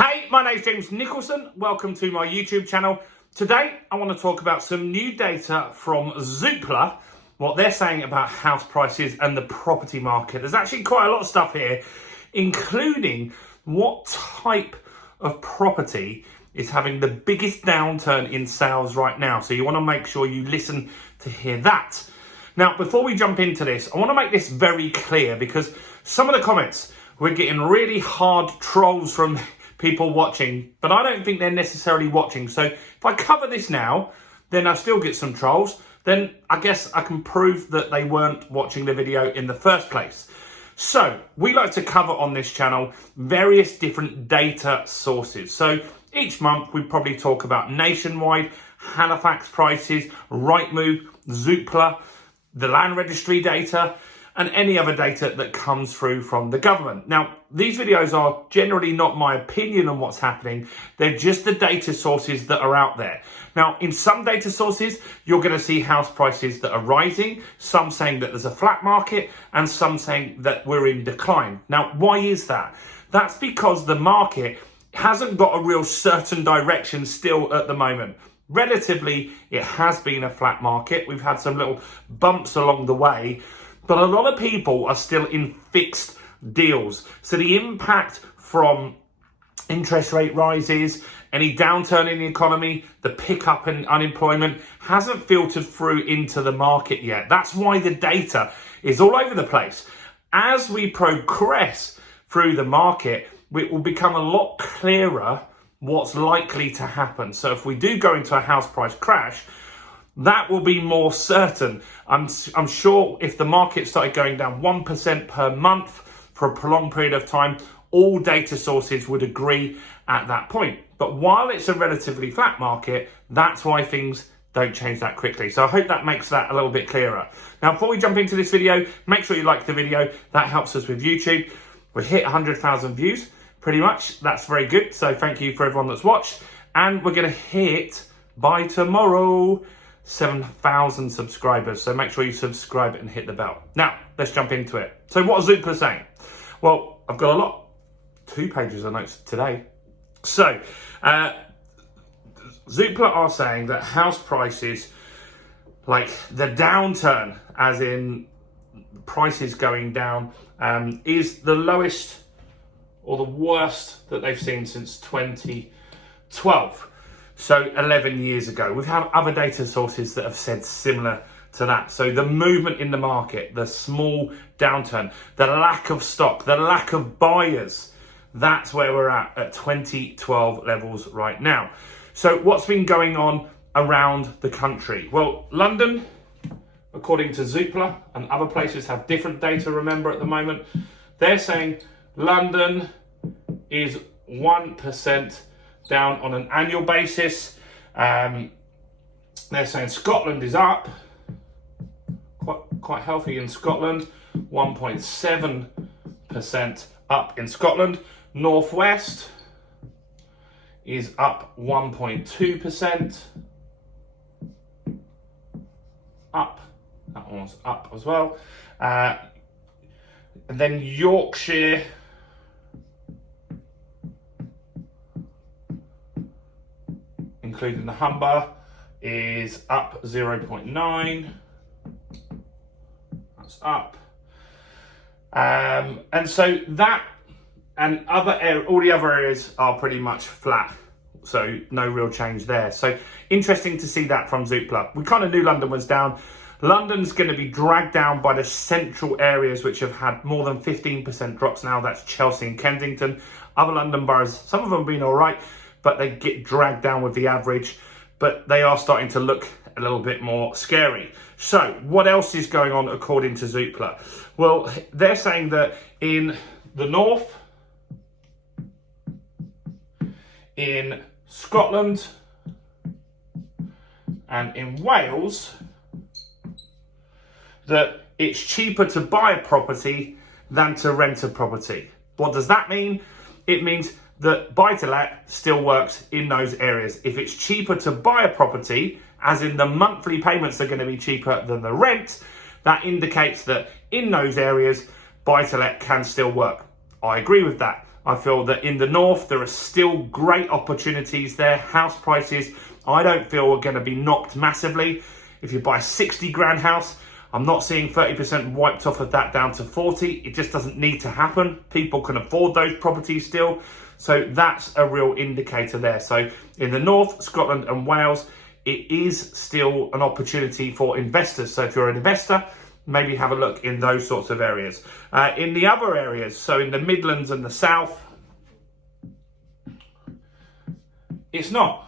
Hey, my name's James Nicholson. Welcome to my YouTube channel. Today, I want to talk about some new data from Zoopla, what they're saying about house prices and the property market. There's actually quite a lot of stuff here, including what type of property is having the biggest downturn in sales right now. So you want to make sure you listen to hear that. Now, before we jump into this, I want to make this very clear because some of the comments, we're getting really hard trolls from people watching, but I don't think they're necessarily watching. So if I cover this now, then I still get some trolls. Then I guess I can prove that they weren't watching the video in the first place. So we like to cover on this channel various different data sources. So each month we probably talk about Nationwide, Halifax prices, Rightmove, Zoopla, the land registry data, and any other data that comes through from the government. Now, these videos are generally not my opinion on what's happening. They're just the data sources that are out there. Now, in some data sources, you're going to see house prices that are rising, some saying that there's a flat market, and some saying that we're in decline. Now, why is that? That's because the market hasn't got a real certain direction still at the moment. Relatively, it has been a flat market. We've had some little bumps along the way, but a lot of people are still in fixed deals. So the impact from interest rate rises, any downturn in the economy, the pickup in unemployment hasn't filtered through into the market yet. That's why the data is all over the place. As we progress through the market, it will become a lot clearer what's likely to happen. So if we do go into a house price crash, that will be more certain. I'm sure if the market started going down 1% per month for a prolonged period of time, all data sources would agree at that point. But while it's a relatively flat market, that's why things don't change that quickly. So I hope that makes that a little bit clearer. Now, before we jump into this video, make sure you like the video. That helps us with YouTube. We hit 100,000 views, pretty much. That's very good. So thank you for everyone that's watched. And we're going to hit, by tomorrow, 7,000 subscribers. So make sure you subscribe and hit the bell. Now, let's jump into it. So what are Zoopla saying? Well, I've got a lot. 2 pages of notes today. So, Zoopla are saying that house prices, like the downturn, as in prices going down, is the lowest or the worst that they've seen since 2012. So 11 years ago. We've had other data sources that have said similar to that. So the movement in the market, the small downturn, the lack of stock, the lack of buyers, that's where we're at 2012 levels right now. So what's been going on around the country? Well, London, according to Zoopla, and other places have different data, remember, at the moment. They're saying London is 1% down on an annual basis. They're saying Scotland is up, quite healthy in Scotland, 1.7% up in Scotland. Northwest is up 1.2%. Up, that one's up as well. And then Yorkshire, including the Humber, is up 0.9. That's up. And so that and all the other areas are pretty much flat. So no real change there. So interesting to see that from Zoopla. We kind of knew London was down. London's going to be dragged down by the central areas, which have had more than 15% drops now. That's Chelsea and Kensington. Other London boroughs, some of them have been all right, but they get dragged down with the average. But they are starting to look a little bit more scary. So what else is going on according to Zoopla? Well, they're saying that in the north, in Scotland, and in Wales, that it's cheaper to buy a property than to rent a property. What does that mean? It means that buy-to-let still works in those areas. If it's cheaper to buy a property, as in the monthly payments are going to be cheaper than the rent, that indicates that in those areas, buy-to-let can still work. I agree with that. I feel that in the north, there are still great opportunities there. House prices, I don't feel are going to be knocked massively. If you buy a 60 grand house, I'm not seeing 30% wiped off of that down to 40. It just doesn't need to happen. People can afford those properties still. So that's a real indicator there. So in the north, Scotland and Wales, it is still an opportunity for investors. So if you're an investor, maybe have a look in those sorts of areas. In the other areas, so in the Midlands and the South, it's not.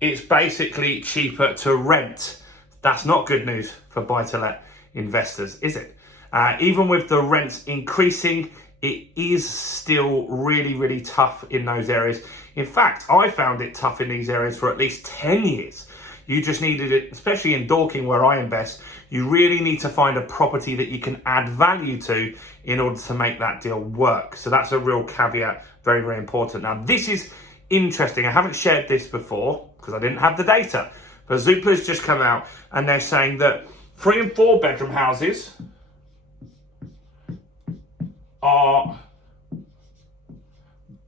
It's basically cheaper to rent. That's not good news for buy-to-let investors, is it? Even with the rents increasing, it is still really, really tough in those areas. In fact, I found it tough in these areas for at least 10 years. You just needed it, especially in Dorking where I invest, you really need to find a property that you can add value to in order to make that deal work. So that's a real caveat, very, very important. Now, this is interesting. I haven't shared this before because I didn't have the data, but Zoopla's just come out and they're saying that 3 and 4 bedroom houses are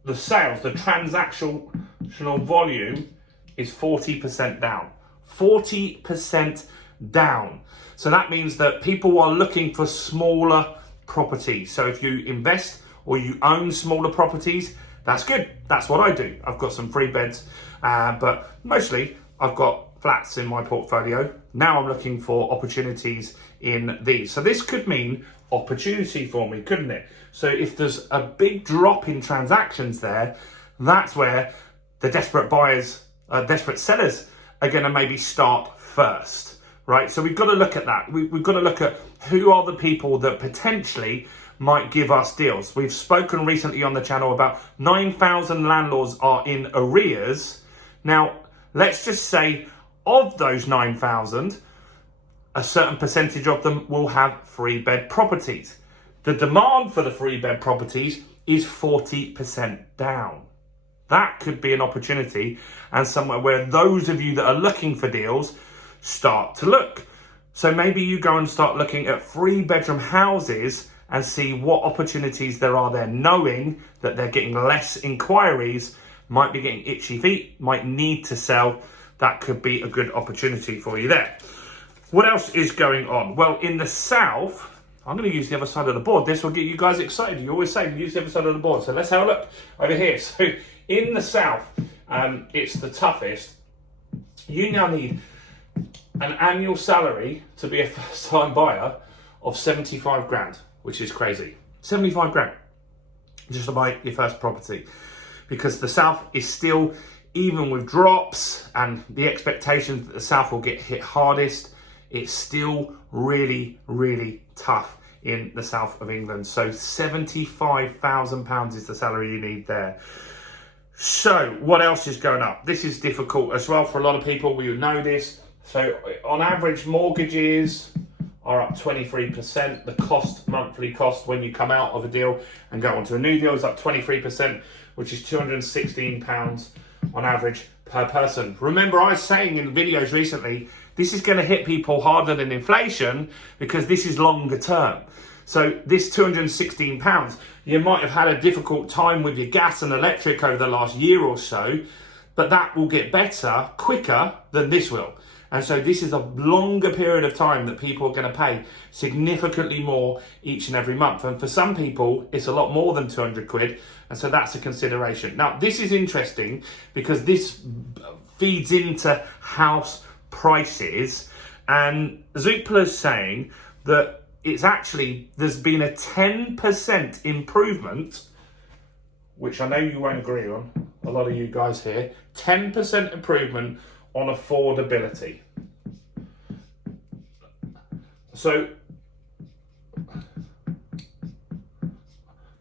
the sales, the transactional volume is 40% down. 40% down. So that means that people are looking for smaller properties. So if you invest or you own smaller properties, that's good. That's what I do. I've got some 3 beds, but mostly I've got flats in my portfolio. Now I'm looking for opportunities in these. So this could mean opportunity for me, couldn't it? So if there's a big drop in transactions there, that's where the desperate buyers, desperate sellers are going to maybe start first, right? So we've got to look at that. We've got to look at who are the people that potentially might give us deals. We've spoken recently on the channel about 9,000 landlords are in arrears. Now, let's just say of those 9,000, a certain percentage of them will have 3-bed properties. The demand for the 3-bed properties is 40% down. That could be an opportunity and somewhere where those of you that are looking for deals start to look. So maybe you go and start looking at 3-bedroom houses and see what opportunities there are there, knowing that they're getting less inquiries, might be getting itchy feet, might need to sell. That could be a good opportunity for you there. What else is going on? Well, in the south, I'm going to use the other side of the board. This will get you guys excited. You always say use the other side of the board. So let's have a look over here. So in the south, it's the toughest. You now need an annual salary to be a first-time buyer of 75 grand, which is crazy. 75 grand just to buy your first property. Because the south is still, even with drops and the expectations that the south will get hit hardest, it's still really, really tough in the south of England. So £75,000 is the salary you need there. So what else is going up? This is difficult as well for a lot of people. We know this. So on average, mortgages are up 23%. The monthly cost when you come out of a deal and go onto a new deal is up 23%, which is £216 on average per person. Remember, I was saying in videos recently, this is going to hit people harder than inflation because this is longer term. So this £216, you might have had a difficult time with your gas and electric over the last year or so, but that will get better quicker than this will. And so this is a longer period of time that people are going to pay significantly more each and every month. And for some people, it's a lot more than 200 quid. And so that's a consideration. Now, this is interesting because this feeds into house prices. And Zoopla is saying that it's actually, there's been a 10% improvement, which I know you won't agree on, a lot of you guys here, 10% improvement on affordability. So,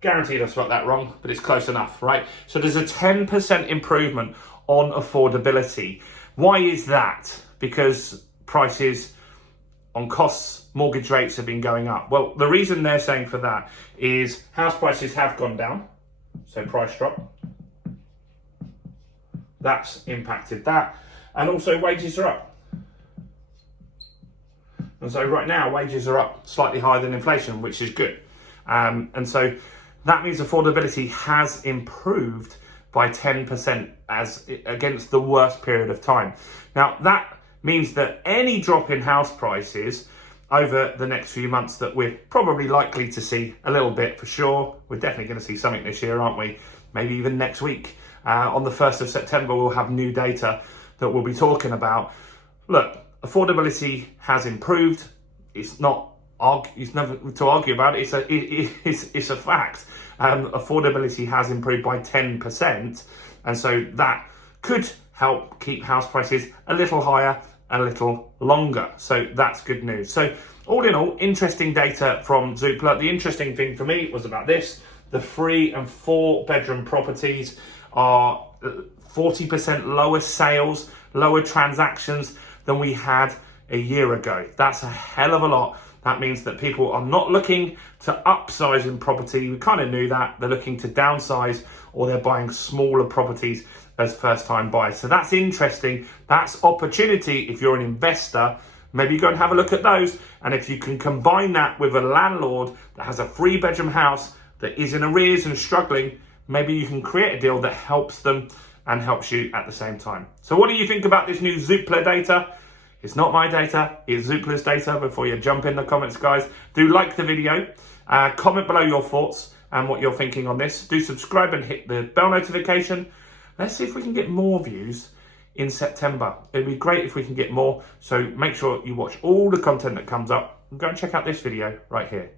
guaranteed I spelled that wrong, but it's close enough, right? So there's a 10% improvement on affordability. Why is that? Because prices on costs, mortgage rates have been going up. Well, the reason they're saying for that is house prices have gone down, so price drop. That's impacted that. And also wages are up. And so right now, wages are up slightly higher than inflation, which is good. And so that means affordability has improved by 10% as against the worst period of time. Now, that means that any drop in house prices over the next few months that we're probably likely to see a little bit for sure. We're definitely going to see something this year, aren't we? Maybe even next week. On the 1st of September, we'll have new data that we'll be talking about. Look, affordability has improved. It's nothing to argue about. It's a fact. Affordability has improved by 10%, and so that could help keep house prices a little higher, a little longer. So that's good news. So all in all, interesting data from Zoopla. The interesting thing for me was about this: the 3 and 4 bedroom properties are 40% lower sales, lower transactions than we had a year ago. That's a hell of a lot. That means that people are not looking to upsize in property. We kind of knew that. They're looking to downsize, or they're buying smaller properties as first-time buyers. So that's interesting. That's opportunity if you're an investor. Maybe go and have a look at those. And if you can combine that with a landlord that has a 3-bedroom house that is in arrears and struggling, maybe you can create a deal that helps them and helps you at the same time. So what do you think about this new Zoopla data? It's not my data, it's Zoopla's data. Before you jump in the comments, guys, do like the video, comment below your thoughts and what you're thinking on this. Do subscribe and hit the bell notification. Let's see if we can get more views in September. It'd be great if we can get more. So make sure you watch all the content that comes up and go and check out this video right here.